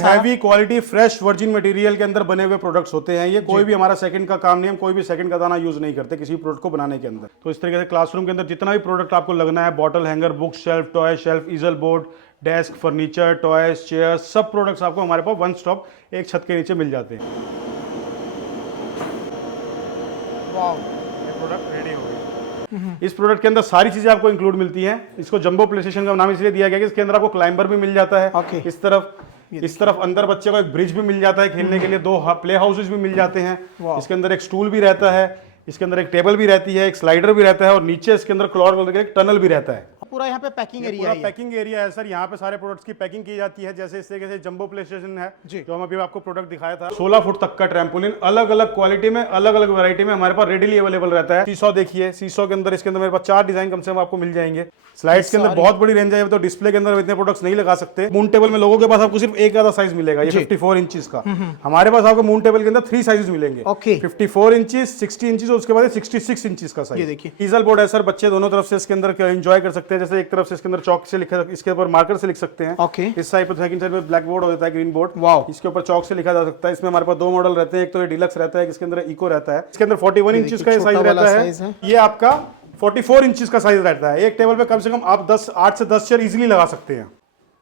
Heavy quality fresh virgin material के अंदर बने हुए प्रोडक्ट्स होते हैं ये। कोई भी हमारा सेकंड का काम नहीं, हम कोई भी सेकंड का दाना यूज नहीं करते किसी प्रोडक्ट को बनाने के अंदर। तो इस तरीके से क्लासरूम के अंदर जितना भी प्रोडक्ट आपको लगना है, bottle hanger, book shelf, toy shelf, easel board, desk, furniture, toys, chair, सब प्रोडक्ट्स आपको हमारे पास वन स्टॉप एक छत के नीचे मिल जाते हैं। प्रोडक्ट रेडी हो गई। इस प्रोडक्ट के अंदर सारी चीजें आपको इंक्लूड मिलती हैं। इसको जंबो प्ले स्टेशन का नाम इसलिए दिया गया कि इसके अंदर आपको क्लाइंबर भी मिल जाता है। इस तरफ अंदर बच्चे को एक ब्रिज भी मिल जाता है खेलने के लिए, दो प्ले हाउसेज भी मिल जाते हैं। इसके अंदर एक स्टूल भी रहता है, इसके अंदर एक टेबल भी रहती है, एक स्लाइडर भी रहता है और नीचे इसके अंदर क्लॉथ वगैरह का एक टनल भी रहता है। पूरा यहाँ पे पैकिंग एरिया है। पैकिंग एरिया है सर, यहाँ पे सारे प्रोडक्ट्स की पैकिंग की जाती है। जैसे इस तरीके से जंबो प्ले स्टेशन है जो हम अभी आपको प्रोडक्ट दिखाया था, 16 फुट तक का ट्रैम्पोलिन अलग अलग क्वालिटी में, अलग अलग वैरायटी में हमारे पास रेडीली अवेलेबल रहता है। सीसॉ देखिए, सीसॉ के अंदर इसके अंदर मेरे पास 4 डिजाइन कम से कम आपको मिल जाएंगे। स्लाइड्स के अंदर बहुत बड़ी रेंज है, तो डिस्प्ले के अंदर इतने प्रोडक्ट्स नहीं लगा सकते। मून टेबल में लोगों के पास आपको सिर्फ एक आधा साइज मिलेगा, ये 54 इंचेस का। हमारे पास आपको मून टेबल के अंदर 3 साइजेस मिलेंगे, 54 इंचेस, 60 इंचेस और उसके बाद 66 इंचेस का साइज। ये देखिए ईजल बोर्ड है सर, बच्चे दोनों तरफ से इसके अंदर एंजॉय कर सकते हैं। जैसे एक तरफ से इसके अंदर चौक से लिखा, इसके ऊपर मार्कर से लिख सकते हैं। इस साइड पर सेकंड साइड पे ब्लैक बोर्ड होता है, ग्रीन बोर्ड, इसके ऊपर चौक से लिखा जा सकता है। इसमें हमारे पास 2 मॉडल रहते हैं, एक तो ये डिलक्स रहता है, इसके अंदर इको रहता है। इसके अंदर 41 इंचेस का साइज रहता है, ये आपका 44 इंचेस का साइज रहता है। एक टेबल पे कम से कम आप 8 से 10 चेयर इजीली लगा सकते हैं।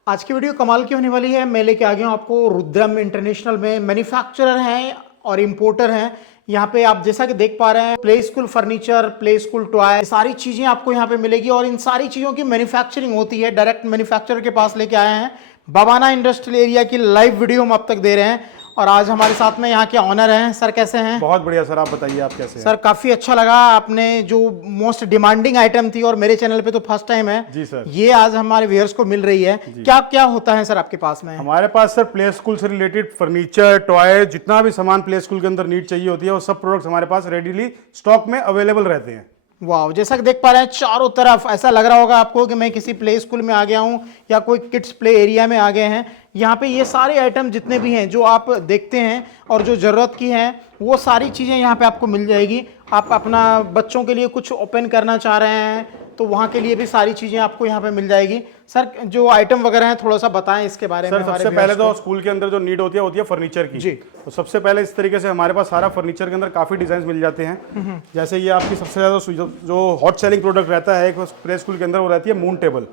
आज की वीडियो कमाल की होने वाली है। मैं लेके आ गया हूं आपको रुद्रम इंटरनेशनल में मैन्युफैक्चरर हैं और इंपोर्टर हैं। यहाँ पे आप जैसा कि देख पा रहे हैं, play school furniture, play school toy, सारी चीजें आपको यहाँ पे मिलेगी और इन सारी चीजों की मैन्युफैक्चरिंग होती है। डायरेक्ट मैन्युफैक्चरर के पास लेके आए हैं। बवाना इंडस्ट्रियल एरिया की लाइव वीडियो हम अब तक दे रहे हैं और आज हमारे साथ में यहाँ के ऑनर हैं। सर कैसे हैं? बहुत बढ़िया सर, आप बताइए आप कैसे हैं? सर काफी अच्छा लगा, आपने जो मोस्ट डिमांडिंग आइटम थी और मेरे चैनल पे तो फर्स्ट टाइम है जी सर, ये आज हमारे व्यूअर्स को मिल रही है। क्या क्या होता है सर आपके पास में? हमारे पास सर प्ले स्कूल से रिलेटेड फर्नीचर, टॉय, जितना भी सामान प्ले स्कूल के अंदर नीड चाहिए होती है वो सब प्रोडक्ट्स हमारे पास रेडीली स्टॉक में अवेलेबल रहते हैं। वाह, जैसा कि देख पा रहे हैं चारों तरफ ऐसा लग रहा होगा आपको कि मैं किसी प्ले स्कूल में आ गया हूं या कोई किड्स प्ले एरिया में आ गए हैं। यहाँ पे ये सारे आइटम जितने भी हैं जो आप देखते हैं और जो ज़रूरत की हैं वो सारी चीज़ें यहाँ पे आपको मिल जाएगी। आप अपना बच्चों के लिए कुछ ओपन करना चाह रहे हैं तो वहाँ के लिए भी सारी चीज़ें आपको यहाँ पे मिल जाएगी। सर जो आइटम वगैरह हैं थोड़ा सा बताएं इसके बारे में। सबसे पहले तो स्कूल के अंदर जो नीड होती है फर्नीचर की जी। तो सबसे पहले इस तरीके से हमारे पास सारा फर्नीचर के अंदर काफी डिजाइन मिल जाते हैं। जैसे ये आपकी सबसे ज्यादा जो हॉट सेलिंग प्रोडक्ट रहता है एक प्ले स्कूल के अंदर, वो रहती है मून टेबल।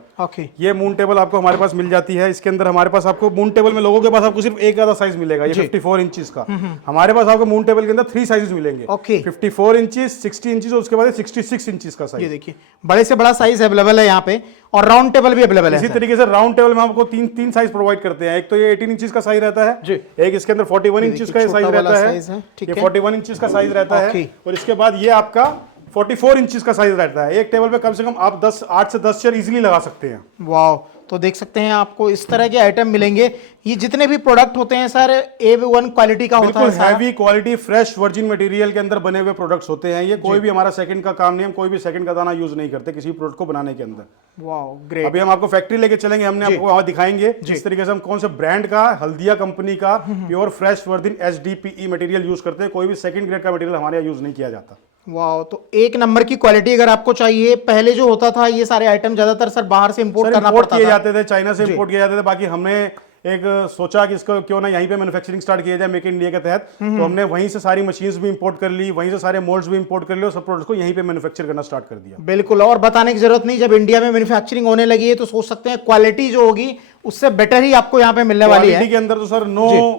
ये मून टेबल आपको हमारे पास मिल जाती है। इसके अंदर हमारे पास आपको मून टेबल में लोगों के पास आपको सिर्फ एक आधा साइज मिलेगा, ये 54 इंचेस का। हमारे पास आपको मून टेबल के अंदर 3 साइजेस मिलेंगे, 54 इंचेस, 60 इंचेस और उसके बाद 66 इंचेस का साइज। ये देखिए बड़े से बड़ा साइज अवेलेबल है यहाँ पे और राउंड टेबल भी अवेलेबल है। इसी तरीके से राउंड टेबल में आपको तीन साइज प्रोवाइड करते हैं। एक तो ये 18 इंचेस का साइज रहता है जी, एक इसके अंदर 41 इंचेस का साइज रहता है, ये 41 इंचेस का साइज रहता है और इसके बाद ये आपका 44 इंचेस का साइज रहता है। एक टेबल पे कम से कम आप 8 से 10 चेयर इजीली लगा सकते हैं। वाह, तो देख सकते हैं आपको इस तरह के आइटम मिलेंगे। ये जितने भी प्रोडक्ट होते हैं सर A1 क्वालिटी का होता है, heavy quality fresh virgin material के अंदर बने हुए प्रोडक्ट्स होते हैं ये। कोई भी हमारा सेकंड का काम नहीं, हम कोई भी सेकंड का दाना यूज नहीं करते किसी प्रोडक्ट को बनाने के अंदर। वाह ग्रेट। अभी हम आपको फैक्ट्री लेके चलेंगे, हमने आपको वहां दिखाएंगे जिस तरीके से हम कौन से ब्रांड का, हल्दिया कंपनी का pure fresh virgin HDPE material use करते हैं। कोई भी सेकंड ग्रेड का मटेरियल हमारे यहाँ यूज नहीं किया जाता। वाह, तो एक नंबर की क्वालिटी अगर आपको चाहिए। पहले जो होता था ये सारे आइटम ज्यादातर सर बाहर से इंपोर्ट करना पड़ता किए जाते थे, चाइना से इंपोर्ट किए जाते थे। बाकी हमने एक सोचा कि इसको क्यों ना यहीं पे मैन्युफैक्चरिंग स्टार्ट किया जाए मेक इन इंडिया के तहत। तो हमने वहीं से सारी मशीन्स भी इंपोर्ट कर ली, वहीं से सारे मोल्ड्स भी इंपोर्ट कर लिए और सब प्रोडक्ट्स को यहीं पे मैन्युफैक्चर करना स्टार्ट कर दिया। बिल्कुल, और बताने की जरूरत नहीं, जब इंडिया में मैन्युफैक्चरिंग होने लगी है तो सोच सकते हैं क्वालिटी जो होगी उससे बेटर ही आपको यहाँ पे मिलने वाली है। के अंदर तो सर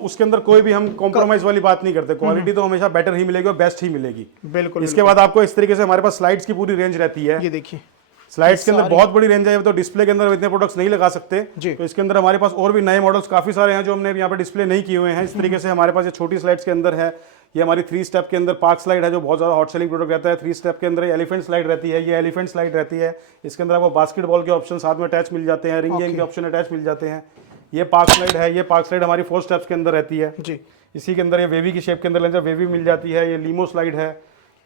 उसके अंदर कोई भी हम कॉम्प्रोमाइज वाली बात नहीं करते। क्वालिटी तो हमेशा बेटर ही मिलेगी और बेस्ट ही मिलेगी। बिल्कुल। इसके बाद आपको इस तरीके से हमारे पास स्लाइड्स की पूरी रेंज रहती है। ये देखिए स्लाइड्स के अंदर बहुत बड़ी रेंज है, तो डिस्प्ले के अंदर इतने प्रोडक्ट्स नहीं लगा सकते जी। तो इसके अंदर हमारे पास और भी नए मॉडल्स काफी सारे हैं जो हमने यहाँ पे डिस्प्ले नहीं किए हुए हैं। इस तरीके से हमारे पास ये छोटी स्लाइड्स के अंदर है, ये हमारी 3 स्टेप के अंदर पार्क स्लाइड है जो बहुत ज्यादा हॉट सेलिंग प्रोडक्ट रहता है। 3 स्टेप के अंदर एलिफेंट स्लाइड रहती है, ये एलिफेंट स्लाइड रहती है। इसके अंदर आपको बास्केटबॉल के ऑप्शन साथ में अटैच मिल जाते हैं, रिंग के ऑप्शन अटैच मिल जाते हैं। ये पार्क स्लाइड है, ये पार्क स्लाइड हमारी 4 स्टेप्स के अंदर रहती है जी। इसी के अंदर ये वेवी की शेप के अंदर वेवी मिल जाती है। ये लीमो स्लाइड है,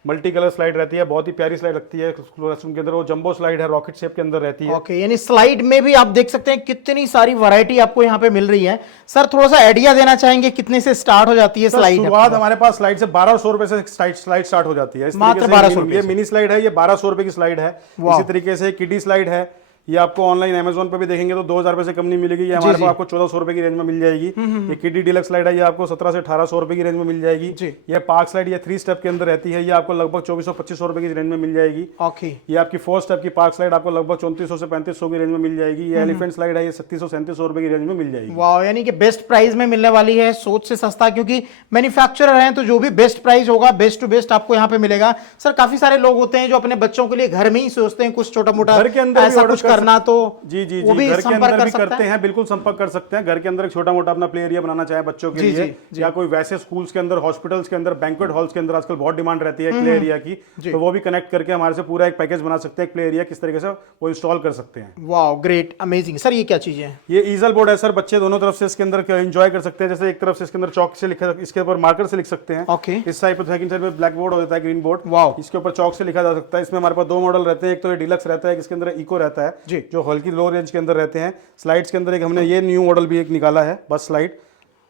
मल्टी कलर स्लाइड रहती है, बहुत ही प्यारी स्लाइड लगती है क्लासरूम के अंदर। वो जंबो स्लाइड है, रॉकेट शेप के अंदर रहती है। ओके, यानी स्लाइड में भी आप देख सकते हैं कितनी सारी वैरायटी आपको यहाँ पे मिल रही है। सर थोड़ा सा आइडिया देना चाहेंगे कितने से स्टार्ट हो जाती है स्लाइड? शुरुआत हमारे पास स्लाइड से 1200 रुपए से स्लाइड स्टार्ट हो जाती है। मात्र 1200 रुपए। ये मिनी स्लाइड है, ये 1200 रुपए की स्लाइड है। इसी तरीके से किडी स्लाइड है, ये आपको ऑनलाइन अमेजोन पे भी देखेंगे तो 2000 रुपए से कम नहीं मिलेगी। ये हमारे पास आपको 1400 रुपए की रेंज में मिल जाएगी। ये किडी डीलक्स स्लाइड है, ये आपको 1700 से 1800 रुपए की रेंज में मिल जाएगी। ये पार्क स्लाइड, ये 3 स्टेप के अंदर रहती है, ये आपको लगभग 2400-2500 रुपए की रेंज में मिल जाएगी। ओके, ये आपकी 4 स्टेप की पार्क स्लाइड आपको लगभग 3400 से 3500 की रेंज में मिल जाएगी। ये एलिफेंट स्लाइड है, ये 3700-3700 रुपए की रेंज में मिल जाएगी। वाह, यानी कि बेस्ट प्राइस में मिलने वाली है, सोच से सस्ता, क्योंकि मैन्युफैक्चरर हैं तो जो भी बेस्ट प्राइस होगा बेस्ट टू बेस्ट आपको यहाँ पे मिलेगा। सर काफी सारे लोग होते हैं जो अपने बच्चों के लिए घर में ही सोचते हैं कुछ छोटा मोटा घर के अंदर ऐसा कुछ करना, तो जी जी वो जी भी घर के संपर्क अंदर कर भी सकता करते है? हैं, बिल्कुल संपर्क कर सकते हैं। घर के अंदर एक छोटा मोटा अपना प्ले एरिया बनाना चाहे बच्चों के जी, लिए, जी। या कोई वैसे स्कूल्स के अंदर, हॉस्पिटल्स के अंदर, बैंक्वेट हॉल्स के अंदर आजकल बहुत डिमांड रहती है प्ले एरिया की, तो वो भी कनेक्ट करके हमारे से पूरा एक पैकेज बना सकते हैं। प्ले एरिया किस तरीके से वो इंस्टॉल कर सकते हैं। वाह, ग्रेट, अमेजिंग। सर ये क्या चीजें हैं? ये ईजल बोर्ड है सर, बच्चे दोनों तरफ से इसके अंदर एंजॉय कर सकते हैं। जैसे एक तरफ से इसके अंदर चौक से लिखा, इसके ऊपर मार्कर से लिख सकते हैं। ओके, इस साइड पर सेकंड साइड पे ब्लैक बोर्ड हो जाता है, ग्रीन बोर्ड, वाह, इसके ऊपर चौक से लिखा जा सकता है। इसमें हमारे पास 2 मॉडल रहते हैं, एक तो ये डिलक्स रहता है, इसके अंदर इको रहता है जी, जो हल्की लो रेंज के अंदर रहते हैं। स्लाइड्स के अंदर एक हमने ये न्यू मॉडल भी एक निकाला है, बस स्लाइड।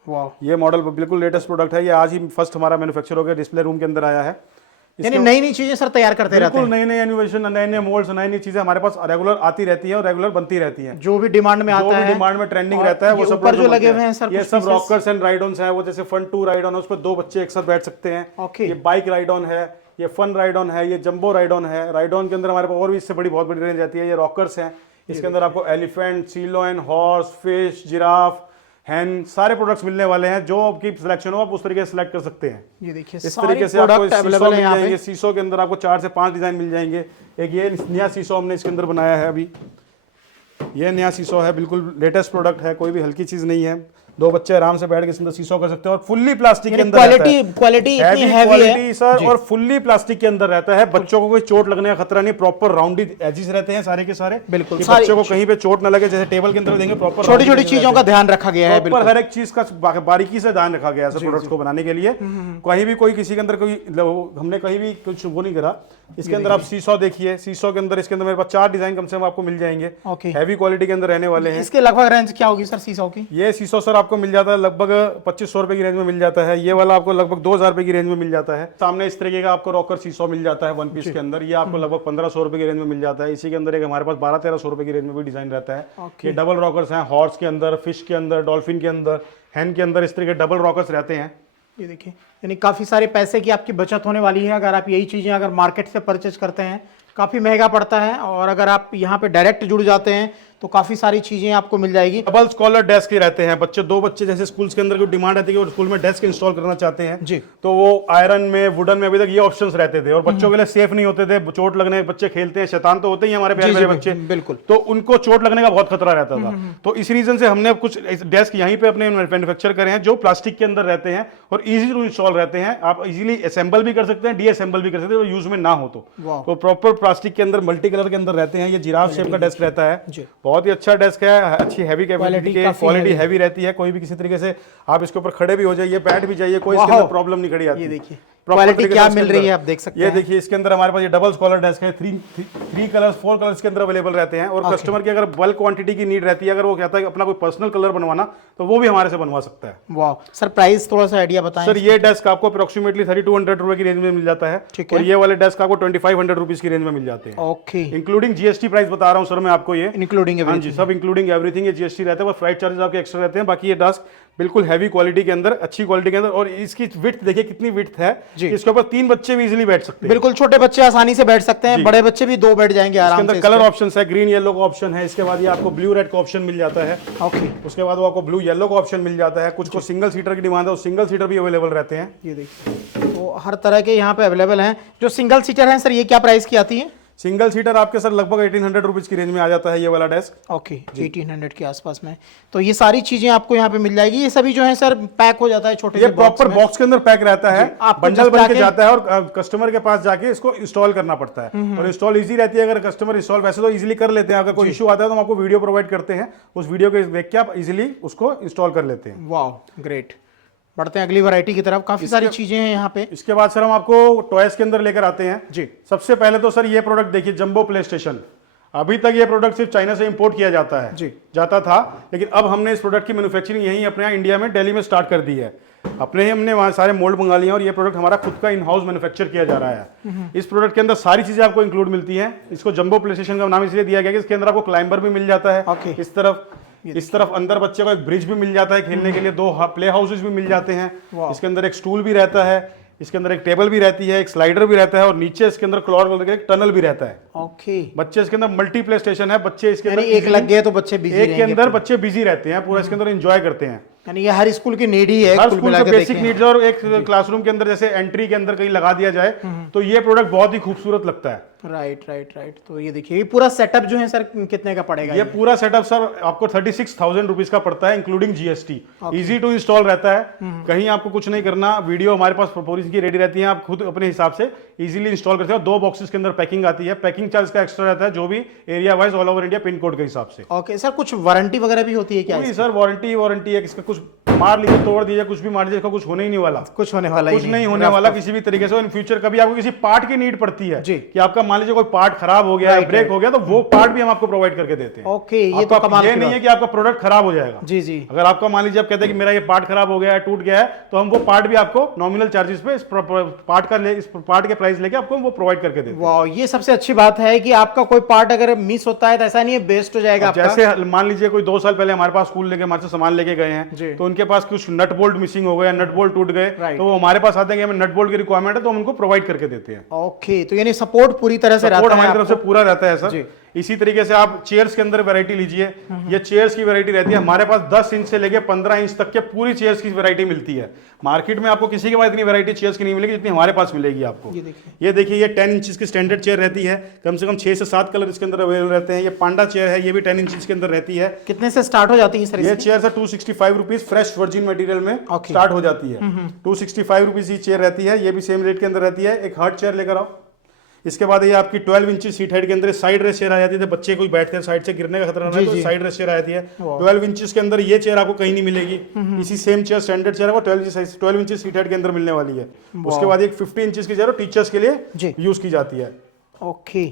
वाह, ये मॉडल बिल्कुल लेटेस्ट प्रोडक्ट है, ये आज ही फर्स्ट हमारा मैन्युफैक्चर हो गया, डिस्प्ले रूम के अंदर आया है। यानी नई नई चीजें सर तैयार करते रहते बिल्कुल हैं। नई नई इनोवेशन, नए नए मोल्ड्स, नई नई चीजें हमारे पास रेगुलर आती रहती है और रेगुलर बनती रहती हैं। जो भी डिमांड में आता है, डिमांड में ट्रेंडिंग रहता है, वो सब ऊपर जो लगे हुए हैं सर, ये सब रॉकर्स एंड राइड ऑन्स है। वो जैसे फन 2 राइड ऑन है, उस पर 2 बच्चे एक साथ बैठ सकते हैं। ओके, ये बाइक राइड ऑन है, ये फन राइड ऑन है, ये जंबो राइड ऑन है। राइड ऑन के अंदर हमारे पास और भी इससे बड़ी बहुत बड़ी रेंज आती है। ये रॉकर्स हैं, इसके अंदर आपको elephant, sea lion, horse, fish, giraffe, hen, सारे प्रोडक्ट्स मिलने वाले हैं। जो आपकी सिलेक्शन हो आप उस तरीके से सिलेक्ट कर सकते हैं। ये देखिए इस तरीके से आपको प्रोडक्ट अवेलेबल है यहाँ पे। शीशों के अंदर आपको 4 से 5 डिजाइन मिल जाएंगे। एक ये नया शीशो हमने इसके अंदर बनाया है अभी, ये नया शीशो है, बिल्कुल लेटेस्ट प्रोडक्ट है, कोई भी हल्की चीज नहीं है। 2 बच्चे आराम से बैठ के इसके अंदर शीशो कर सकते हैं और फुल्ली प्लास्टिक के अंदर क्वालिटी इतनी हैवी है सर, और फुल्ली प्लास्टिक के अंदर रहता है। बच्चों को कोई चोट लगने का खतरा नहीं, प्रॉपर राउंडेड एजेस रहते हैं सारे के सारे, बिल्कुल, बच्चों को कहीं पे चोट ना लगे। जैसे टेबल के अंदर देंगे प्रॉपर छोटी छोटी चीजों का ध्यान रखा गया है, बिल्कुल हर एक चीज का बारीकी से ध्यान रखा गया है प्रोडक्ट्स को बनाने के लिए। कहीं भी कोई किसी के अंदर कोई हमने कहीं भी कुछ वो नहीं करा। इसके अंदर आप शीशो देखिए, शीशो के अंदर इसके अंदर मेरे पास 4 डिजाइन कम से कम आपको मिल जाएंगे, हैवी क्वालिटी के अंदर रहने वाले हैं। इसके लगभग रेंज क्या होगी सर शीशो की? ये शीशो सर आपको मिल जाता है लगभग 2500 रुपए की रेंज में मिल जाता है। ये वाला आपको लगभग 2000 रुपए की रेंज में मिल जाता है। सामने इस तरीके का आपको रॉकर शीशो मिल जाता है 1 पीस के अंदर, ये आपको लगभग 1500 रुपए की रेंज में मिल जाता है। इसी के अंदर एक हमारे पास 1200-1300 रुपए की रेंज में भी डिजाइन रहता है। ये डबल रॉकर्स हैं, हॉर्स के अंदर, फिश के अंदर, डॉल्फिन के अंदर, हैन के अंदर, इस तरीके डबल रॉकर्स रहते हैं। ये देखिए, यानी काफी सारे पैसे की आपकी बचत होने वाली है अगर आप यही चीजें अगर मार्केट से परचेज करते हैं। काफी महंगा पड़ता है, और अगर आप यहाँ पे डायरेक्ट जुड़ जाते हैं तो काफी सारी चीजें आपको मिल जाएगी। डबल स्कॉलर डेस्क ही रहते हैं। बच्चे 2 बच्चे जैसे स्कूल्स के अंदर कोई डिमांड रहती है कि वो स्कूल में डेस्क इंस्टॉल करना चाहते हैं जी, तो वो आयरन में, वुडन में अभी तक ये ऑप्शंस रहते थे और बच्चों के लिए सेफ नहीं होते थे। चोट लगने, बच्चे खेलते हैं, शैतान तो होते ही हमारे प्यारे बच्चे, बिल्कुल, तो उनको चोट लगने का बहुत खतरा रहता था। तो इस रीजन से हमने कुछ डेस्क यहीं पे अपने मैन्युफैक्चर करे हैं जो प्लास्टिक के अंदर रहते हैं और इजी टू इंस्टॉल रहते हैं। आप इजीली असेंबल भी कर सकते हैं, डीअसेंबल भी कर सकते हैं, यूज में ना हो तो प्रॉपर प्लास्टिक के अंदर मल्टी कलर के अंदर रहते हैं। ये जिराफ शेप का डेस्क रहता है, बहुत ही अच्छा डेस्क है, अच्छी हैवी क्वालिटी हैवी रहती है। कोई भी किसी तरीके से आप इसके ऊपर खड़े भी हो जाइए, बैठ भी जाइए, कोई इसके अंदर प्रॉब्लम नहीं खड़ी आती। ये देखिए क्वालिटी क्या मिल रही है, आप देख सकते हैं। ये देखिए इसके अंदर हमारे पास ये डबल स्कॉलर डेस्क है, 3 कलर्स 4 कलर्स के अंदर अवेलेबल रहते हैं। और कस्टमर की अगर बल्क क्वांटिटी की नीड रहती है, अगर वो कहता है अपना कोई पर्सनल कलर बनवाना, तो वो भी हमारे से बनवा सकता है। वाह सर, प्राइस थोड़ा सा आइडिया बताएं। सर ये डेस्क आपको अप्रोक्सीमेटली 3200 रुपए की रेंज में मिल जाता है, और ये वाले डेस्क आपको 2500 रुपीज की रेंज में मिल जाते हैं। ओके, इंक्लूडिंग जीएसटी प्राइस बता रहा हूँ सर मैं आपको, ये इंक्लूडिंग, हाँ जी, सब इंक्लूडिंग एवरीथिंग। ये जीएसटी रहता है, बस फ्लाइट चार्जेस आपके एक्स्ट्रा रहते हैं। बाकी ये डेस्क बिल्कुल हैवी क्वालिटी के अंदर, अच्छी क्वालिटी के अंदर, और इसकी विड्थ देखिए कितनी विड्थ है, इसके ऊपर 3 बच्चे भी इजीली बैठ सकते हैं। बिल्कुल, छोटे बच्चे आसानी से बैठ सकते हैं, बड़े बच्चे भी 2 बैठ जाएंगे आराम से। कलर ऑप्शन है, ग्रीन येलो का ऑप्शन है, इसके बाद ये आपको ब्लू रेड का ऑप्शन मिल जाता है। ओके, उसके बाद वो आपको ब्लू येलो का ऑप्शन मिल जाता है। कुछ को सिंगल सीटर की डिमांड है, सिंगल सीटर भी अवेलेबल रहते हैं। ये देखिए, तो हर तरह के यहाँ पे अवेलेबल हैं। जो सिंगल सीटर हैं सर, ये क्या प्राइस की आती है? सिंगल सीटर आपके सर लगभग 1800 रुपीज की रेंज में आ जाता है ये वाला डेस्क। ओके, 1800 के आसपास में। तो ये सारी चीजें आपको यहाँ पे मिल जाएगी। ये सभी जो है सर पैक हो जाता है छोटे, ये प्रॉपर बॉक्स के अंदर पैक रहता है, बंडल बन के जाता है और कस्टमर के पास जाके इसको इंस्टॉल करना पड़ता है। और इंस्टॉल इजी रहती है। अगर कस्टमर इंस्टॉल वैसे तो इजीली कर लेते हैं, अगर कोई इशू आता है तो हम आपको वीडियो प्रोवाइड करते हैं, उस वीडियो को देख के आप इजीली उसको इंस्टॉल कर लेते हैं। वाह ग्रेट, बढ़ते हैं अगली वैरायटी की तरफ। काफी सारी चीजें हैं यहाँ पे। इसके बाद सर हम आपको टॉयज के अंदर लेकर आते हैं जी। सबसे पहले तो सर ये प्रोडक्ट देखिए, जंबो प्ले स्टेशन। अभी तक ये प्रोडक्ट सिर्फ चाइना से इंपोर्ट किया जाता है, जी। जाता था, लेकिन अब हमने इस प्रोडक्ट की मैन्युफैक्चरिंग यहीं अपने यहाँ इंडिया में दिल्ली में स्टार्ट कर दी है। अपने ही हमने वहाँ सारे मोल्ड मंगा लिए और ये प्रोडक्ट हमारा खुद का इन हाउस मैन्युफैक्चर किया जा रहा है। इस प्रोडक्ट के अंदर सारी चीजें आपको इंक्लूड मिलती हैं। इसको जंबो प्ले स्टेशन का नाम इसलिए दिया गया कि इसके अंदर आपको क्लाइंबर भी मिल जाता है, Okay. इस तरफ अंदर बच्चे को एक ब्रिज भी मिल जाता है खेलने के लिए, 2 प्ले हाउसेज भी मिल जाते हैं। Wow. इसके अंदर एक स्टूल भी रहता है, इसके अंदर एक टेबल भी रहती है, एक स्लाइडर भी रहता है और नीचे इसके अंदर क्लॉड कलर का एक टनल भी रहता है। ओके, बच्चे इसके अंदर मल्टी प्ले स्टेशन है, बच्चे इसके यानी अंदर एक लग गए तो बच्चे बिजी एक के अंदर बच्चे बिजी रहते हैं, पूरा इसके अंदर एंजॉय करते हैं। यानी ये हर स्कूल की नीड ही है, हर कुल स्कूल मिला के के बेसिक देखें। नीड्स और एक क्लासरूम के अंदर जैसे एंट्री के अंदर कहीं लगा दिया जाए तो ये प्रोडक्ट बहुत ही खूबसूरत लगता है। Right right right. तो ये देखिए ये पूरा सेटअप जो है सर कितने का पड़ेगा? ये पूरा सेटअप सर आपको 36,000 रुपीज का पड़ता है including GST. Easy to install रहता है, कहीं आपको कुछ नहीं करना, वीडियो हमारे पास पूरी की रेडी रहती है, आप खुद अपने हिसाब से इजीली इंस्टॉल करते हो। 2 बॉक्सेस के अंदर पैकिंग आती है, पैकिंग चार्ज का एक्स्ट्रा रहता है जो भी area wise all over India pin code के हिसाब से। ओके सर, कुछ वारंटी वगैरह भी होती है क्या? नहीं सर, वारंटी है, किसका कुछ मार लीजिए, तोड़ दीजिए, कुछ भी मार लीजिए, इसका कुछ होने ही नहीं वाला, कुछ होने वाला कुछ नहीं होने वाला किसी भी तरीके से। इन फ्यूचर कभी आपको किसी पार्ट की नीड पड़ती है जी, कि आपका मान लीजिए कोई पार्ट खराब हो गया, ब्रेक हो गया, तो वो पार्ट भी हम आपको प्रोवाइड करके देते हैं। ओके, ये तो कमाल ये नहीं है कि आपका प्रोडक्ट खराब हो जाएगा। जी जी। अगर आपका मान लीजिए आप कहते हैं कि मेरा ये पार्ट खराब हो गया है, टूट गया है, तो हम वो पार्ट भी आपको नॉमिनल चार्जेस पे इस पार्ट के प्राइस लेके आपको वो प्रोवाइड करके देते हैं। वाह, ये सबसे अच्छी बात है कि आपका कोई पार्ट अगर मिस होता है तो ऐसा नहीं है वेस्ट हो जाएगा आपका। जैसे मान लीजिए कोई 2 साल पहले हमारे पास स्कूल लेके हमारे से सामान लेके गए हैं, तो उनके पास कुछ नट बोल्ट मिसिंग हो गया, नट बोल्ट टूट गए, तो वो हमारे पास आते हैं कि हमें नट बोल्ट की रिक्वायरमेंट है, तो हम उनको प्रोवाइड करके देते हैं। ओके, तो यानी सपोर्ट पूरी तरह से रहता है, हमारी तरफ से पूरा रहता है सर। इसी तरीके से आप चेयर्स के अंदर वैरायटी लीजिए, ये चेयर्स की वैरायटी रहती है हमारे पास 10 इंच से लेके 15 इंच तक के पूरी चेयर्स की वैरायटी मिलती है। मार्केट में आपको किसी के पास इतनी वैरायटी चेयर्स की नहीं मिलेगी जितनी हमारे पास मिलेगी आपको। ये देखिए ये 10 इंच की स्टैंडर्ड चेयर रहती है, कम से कम 6 से 7 कलर इसके अंदर अवेलेबल रहते हैं। ये पांडा चेयर है, ये भी 10 इंच के अंदर रहती है। कितने से स्टार्ट हो जाती है सर? ये chair sir 265 rupees fresh virgin material में स्टार्ट हो जाती है। 265 रुपीज ये चेयर रहती है, ये भी सेम रेट के अंदर रहती है। एक हार्ड चेयर लेकर आओ। इसके बाद ये आपकी 12 इंची सीट हाइट के अंदर साइड रेस्ट चेयर आ जाती है, बच्चे कोई बैठते हैं साइड से गिरने का खतरा ना है, तो साइड रेस्ट चेयर आ जाती है। 12 इंचेस के अंदर ये चेयर आपको कहीं नहीं मिलेगी। इसी सेम चेयर स्टैंडर्ड चेयर है वो 12 इंची सीट हाइट के अंदर मिलने वाली है। उसके बाद एक 50 इंचेस की चेयर टीचर्स के लिए यूज की जाती है। ओके,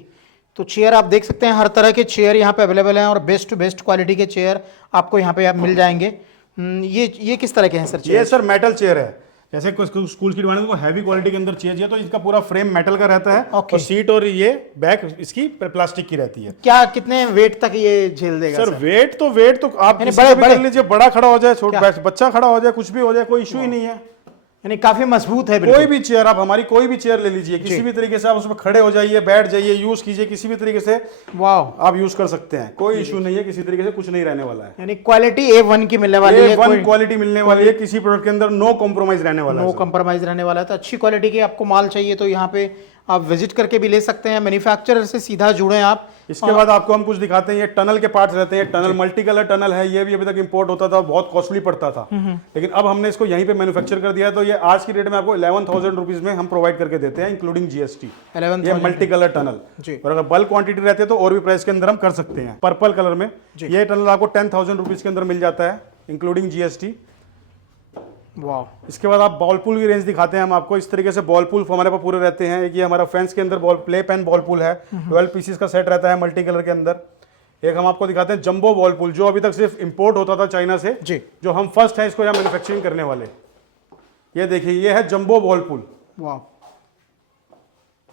तो चेयर आप देख सकते हैं हर तरह के चेयर यहाँ पे अवेलेबल हैं और बेस्ट टू बेस्ट क्वालिटी के चेयर आपको यहाँ पे आप मिल जाएंगे। ये किस तरह के हैं सर? ये सर मेटल चेयर है, जैसे स्कूल की डिमांड को हैवी क्वालिटी के अंदर चाहिए तो इसका पूरा फ्रेम मेटल का रहता है और सीट और ये बैक इसकी प्लास्टिक की रहती है। क्या कितने वेट तक ये झेल देगा सर? वेट तो आप बड़े कर लीजिए, बड़ा खड़ा हो जाए, छोटा बच्चा खड़ा हो जाए, कुछ भी हो जाए, कोई इशू ही नहीं है। यानी काफी मजबूत है। कोई भी चेयर आप हमारी कोई भी चेयर ले लीजिए, किसी भी तरीके से आप उसमें खड़े हो जाइए, बैठ जाइए, यूज कीजिए, किसी भी तरीके से वाह आप यूज कर सकते हैं, कोई इशू नहीं है, किसी तरीके से कुछ नहीं रहने वाला है। यानी क्वालिटी A1 की मिलने वाली है, A1 क्वालिटी मिलने वाली है, किसी प्रोडक्ट के अंदर नो कॉम्प्रोमाइज रहने वाला है। नो कॉम्प्रोमाइज रहने वाला है। तो अच्छी क्वालिटी के आपको माल चाहिए तो यहाँ पे आप विजिट करके भी ले सकते हैं, मैन्युफैक्चरर से सीधा जुड़े आप। इसके बाद आपको हम कुछ दिखाते हैं, ये टनल के पार्ट्स रहते हैं। टनल मल्टी कलर टनल है, ये भी अभी तक इंपोर्ट होता था, बहुत कॉस्टली पड़ता था, लेकिन अब हमने इसको यहीं पे मैन्युफैक्चर कर दिया, तो ये आज की डेट में आपको 11,000 रुपीज में हम प्रोवाइड करके देते हैं इंक्लूडिंग जीएसटी। ये मल्टी कलर टनल, और अगर बल्क क्वांटिटी रहती है तो और भी प्राइस के अंदर हम कर सकते हैं। पर्पल कलर में ये टनल आपको 10,000 रुपीज के अंदर मिल जाता है इंक्लूडिंग जीएसटी। वाह। इसके बाद आप बॉल पूल की रेंज दिखाते हैं हम आपको। इस तरीके से बॉल पूल हमारे पास पूरे रहते हैं। एक ये हमारा फैंस के अंदर ball play pen ball pool है, 12 पीसेस का सेट रहता है मल्टी कलर के अंदर। एक हम आपको दिखाते हैं जंबो बॉल पूल, जो अभी तक सिर्फ इंपोर्ट होता था चाइना से, जो हम फर्स्ट है इसको यहाँ मैन्युफैक्चरिंग करने वाले। ये देखिए ये है जंबो बॉल पूल। वाह,